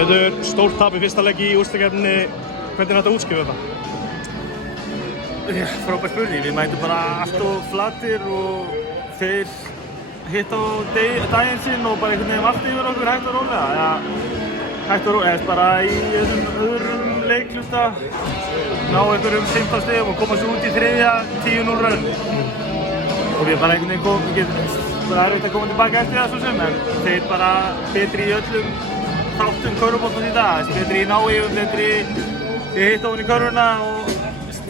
Þetta stórt tap í fyrsta leik í úrslitakeppninni. Hvernig er þetta að útskýra þetta? Frábær spurning. Við mætum bara allt of flatir og þeir hitt á daginn sinn og bara einhvern veginn allt yfir okkur hægt og rólega. Hægt og rólega, bara í þessum öðrum leikluta ná einhverjum 15 stigum og koma svo út í þriðja 10-0 raun. Og við bara einhvern veginn það er erfitt að koma tilbaka eftir það svo sem, en þeir bara betri í öllum þáttum körfuboltans í dag, betri í návíum, betri í hitta ofan í körfuna og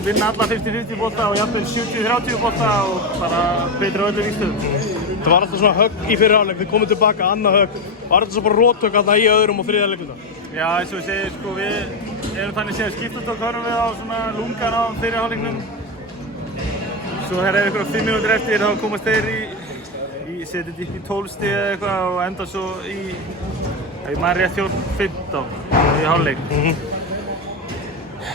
vinna alla 50-50 bolta og jafnvel 70-30 bolta og bara betri á öllum vígstöðum. Það var alltaf svona högg í fyrri hálfleik, þið komið tilbaka, annað högg. Var þetta svo bara róttök þarna í öðrum og þriðja leikluta? Já, eins og ég segi, sko, við erum þannig séð skiptast körfum við á svona lungan á fyrri hálfleiknum. Svo ef ykkur á 5 mínútur eftir þá komast þeir setja þetta upp í 12 stig eða eitthvað og enda svo ég man rétt 14-15 í hálfleik.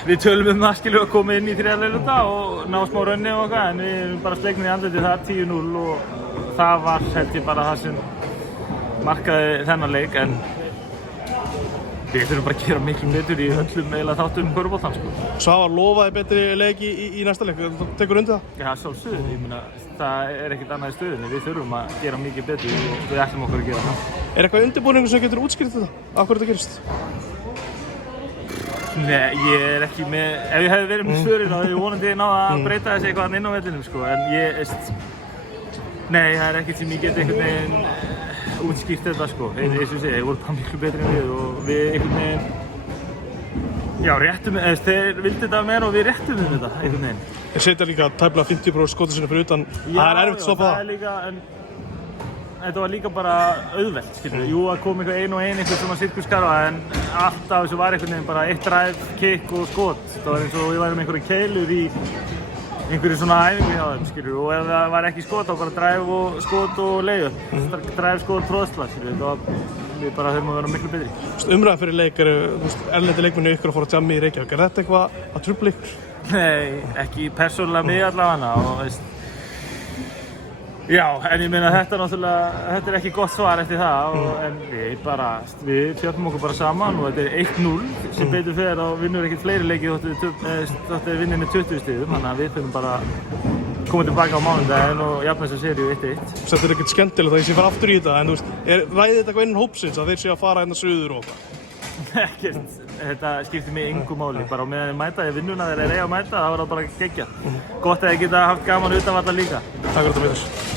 Við tölum það skilur að koma inn í þriðja leikluta og ná smá rönni og eitthvað, en við erum bara slegnir í andlitið þar 10-0 og það var held ég bara það sem markaði þennan leik, en við þurfum bara að gera miklu betur í öllum eiginlega þáttum körfuboltans, sko. Svavar lofaði betri leik í næsta leik, þú tekur undir það? Já, sjálfsögðu, ég meina, það er ekkert annað í stöðunni, við þurfum að gera mikið betur og við ætlum okkur að gera það. Er eitthvað undirbúningur sem getur útskýrt þetta? Af hverju þetta gerist? Nei, ég er ekki með, ef ég hefði verið með svörin þá hefði ég vonandi náð að breyta þessi eitthvað inn á vellinum, sko, en nei, það er ekkert sem ég get einhvern veginn útskýrt þetta, sko, eins og ég segi, þeir voru bara miklu betri en við og við einhvern veginn, já, réttum, þeir vildi þetta meira og við réttum þetta einhvern veginn. Þeir setja líka tæplega 50% skotið sinni fyrir utan, það er erfitt að stoppa það. Já, það er líka, en þetta var líka bara auðvelt, skilur við. Jú, það kom einhver svona sirkuskarfa, en alltaf þessu var einhvern veginn bara eitt drive, kick og skot. Það var eins og við værum einhverja keilur í einhverju svona æfingu hjá þeim, skilur við. Og ef það var ekki skot, þá bara drive og skot og layup. Drive, skot, tróðsla, skilur við. Við bara þurfum að vera miklu betri. Umræðan fyrir leik erlendi leikmenni ykkur að fara að jammi í Reykjavík. Er þetta eitthvað að trufla ykkur? Nei, ekki persónulega mig allavega. Já, en ég meina þetta er ekki gott svar eftir það, en við fjöldum okkur bara saman og þetta er 1-0 sem betur fer og vinnur ekkert fleiri leiki þótt við vinnum með 20 stigum, þannig að við þurfum bara að koma tilbaka á mánudaginn og jafna þessa seríu 1-1. Þetta er ekkert skemmtilegt að ég sé fara aftur í þetta, en þú veist, ræðið þetta eitthvað innan hópsins að þeir sé að fara hérna suður og eitthvað? Ekkert, þetta skiptir mig engu máli, bara á meðan ég mæta, ef vinnuna þeir eiga að mæta, þá er það bara geggjað. Gott að ég geta haft gaman utanvallar líka. Takk fyrir þetta, Pétur.